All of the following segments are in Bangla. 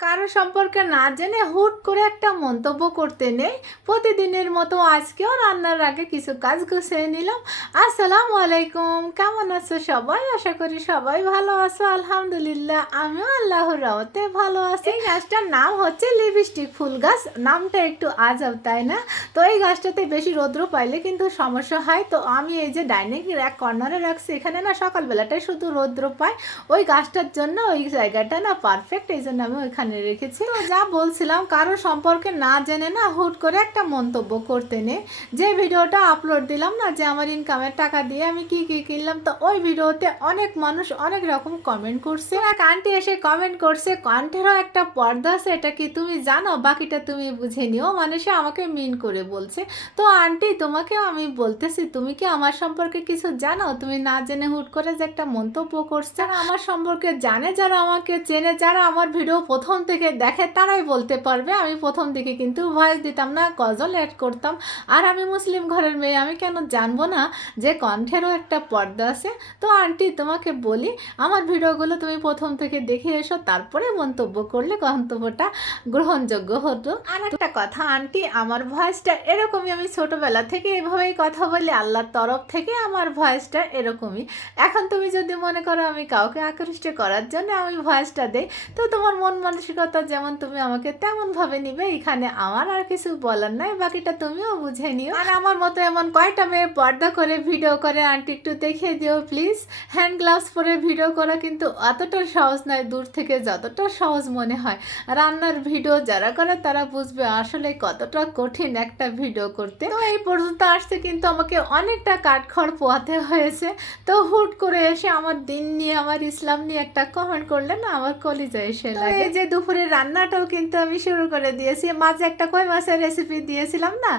কারও সম্পর্কে না জেনে হুট করে একটা মন্তব্য করতে নেই। প্রতিদিনের মতো আজকেও রান্নার আগে কিছু কাজ গুছিয়ে নিলাম। আসসালামু আলাইকুম, কেমন আছো সবাই? আশা করি সবাই ভালো আছো, আলহামদুলিল্লাহ। আমিও আল্লাহর রহমতে ভালো আছি। এই গাছটার নাম হচ্ছে লিপস্টিক ফুল গাছ। নামটা একটু আজব, তাই না? তো এই গাছটাতে বেশি রৌদ্র পাইলে কিন্তু সমস্যা হয়। তো আমি এই যে ডাইনিং এক কর্নারে রাখছি, এখানে না সকালবেলাটাই শুধু রৌদ্র পাই ওই গাছটার জন্য ওই জায়গাটা না পারফেক্ট এই জন্য আমি ওইখানে রেখেছি। তো যা বলছিলাম, কারও সম্পর্কে না জেনে না হুট করে একটা মন্তব্য করতে নেই যে ভিডিওটা আপলোড দিলাম না, যে আমার ইনকামের টাকা দিয়ে আমি কি কি কিনলাম, তো ওই ভিডিওতে অনেক মানুষ অনেক রকম কমেন্ট করছে। এক আন্টি এসে কমেন্ট করছে, কণ্ঠেরও একটা পর্দা আছে, এটা কি তুমি জানো? বাকিটা তুমি বুঝে নিও। মানে সে আমাকে মিন করে বলছে। তো আন্টি, তোমাকেও আমি বলতেছি, তুমি কি আমার সম্পর্কে কিছু জানো? তুমি না জেনে হুট করে যে একটা মন্তব্য করছে। আমার সম্পর্কে জানে, যারা আমাকে চেনে, যারা আমার ভিডিও প্রথম থেকে দেখে তারাই বলতে পারবে। আমি প্রথম দিকে কিন্তু ভয়েস দিতাম না গজল অ্যাড করতাম। আর আমি মুসলিম ঘরের মেয়ে আমি কেন জানব না যে কণ্ঠেরও একটা পর্দা আছে? তো আন্টি তোমাকে বলি আমার ভিডিওগুলো তুমি প্রথম থেকে দেখে এসো তারপরে মন্তব্য করলে মন্তব্যটা গ্রহণযোগ্য হতো। আর একটা কথা আন্টি আমার ভয়েসটা এরকমই আমি ছোটবেলা থেকে এভাবেই কথা বলি আল্লাহর তরফ থেকে আমার ভয়েসটা এরকমই। এখন তুমি যদি মনে করো আমি কাউকে আকৃষ্ট করার জন্য আমি ভয়েসটা দেই তো তোমার মন মানসিকতা যেমন তুমি আমাকে তেমন ভাবে নিবে এখানে আমার আর কিছু বলার নাই বাকিটা তুমিও বুঝে নিও। আর আমার মতো এমন কয়টা মেয়ে পর্দা করে ভিডিও করে আন্টি একটু দেখিয়ে দিও প্লিজ। হ্যান্ড গ্লাভস পরে ভিডিও করা কিন্তু অতটা সহজ নয় দূর থেকে যতটা সহজ মনে হয়। রান্নার ভিডিও যারা করে তারা বুঝবে আসলে কতটা কঠিন একটা ভিডিও করতে। তো এই পর্যন্ত আসতে কিন্তু আমাকে অনেকটা কাঠখড় পোয়াতে হয়েছে। তো হুট করে এসে আমার দিন নিয়ে আমার ইসলাম নিয়ে একটা কমেন্ট করলে না আমার কলিজা এসে লাগে। যে দুপুরে রান্নাটাও কিন্তু আমি শুরু করে দিয়েছি। মাঝে একটা কই মাছের রেসিপি দিয়েছিলাম না?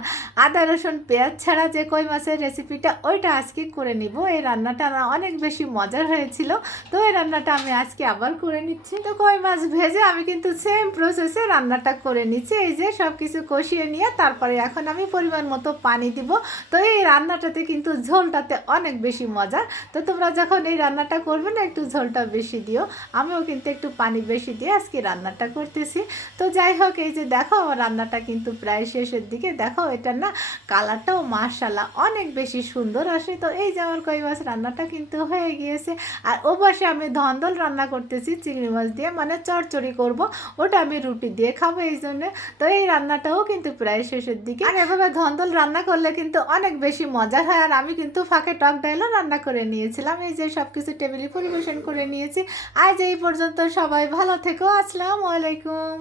আদা, রসুন, পেঁয়াজ ছাড়া যে কই মাছের রেসিপিটা ওইটা আজকে করে নিব। এই রান্নাটা অনেক বেশি মজার হয়েছিল। তো এই রান্নাটা আমি আজকে আবার করে নিচ্ছি। তো কই মাছ ভেজে আমি কিন্তু সেম প্রসেসে রান্নাটা করে নিচ্ছি। এই যে সব কিছু কষিয়ে নিয়ে তারপরে এখন আমি পরিমাণ মতো পানি দিব। তো এই রান্নাটাতে কিন্তু ঝোলটাতে অনেক বেশি মজা। তো তোমরা যখন এই রান্নাটা করবে না, একটু ঝোলটা বেশি দিও। আমিও কিন্তু একটু পানি বেশি দিয়ে আজকে রান্নাটা করতেছি। তো যাই হোক, এই যে দেখো, আমার রান্নাটা কিন্তু প্রায় শেষের দিকে। দেখো এটা না কালারটাও মার্শাল্লাহ অনেক বেশি সুন্দর আসে। তো এই যে আমার কই মাছ, রান্নাটা কিন্তু হয়ে গিয়েছে। আর ও পাশে আমি ধন্দল রান্না করতেছি, চিংড়ি মাছ দিয়ে মানে চড়চড়ি করব। ওটা আমি রুটি দিয়ে খাব এই জন্য। তো এই রান্নাটাও কিন্তু প্রায় শেষের দিকে। আর এভাবে ধন্দল রান্না করলে কিন্তু অনেক বেশি মজার হয়। আর আমি কিন্তু ফাঁকে টক ডাইলও রান্না করে নিয়েছিলাম। এই যে সব কিছু টেবিলে পরিবেশন করে নিয়েছি। আজ এই পর্যন্ত সবাই ভালো থেকো। আসসালামু আলাইকুম।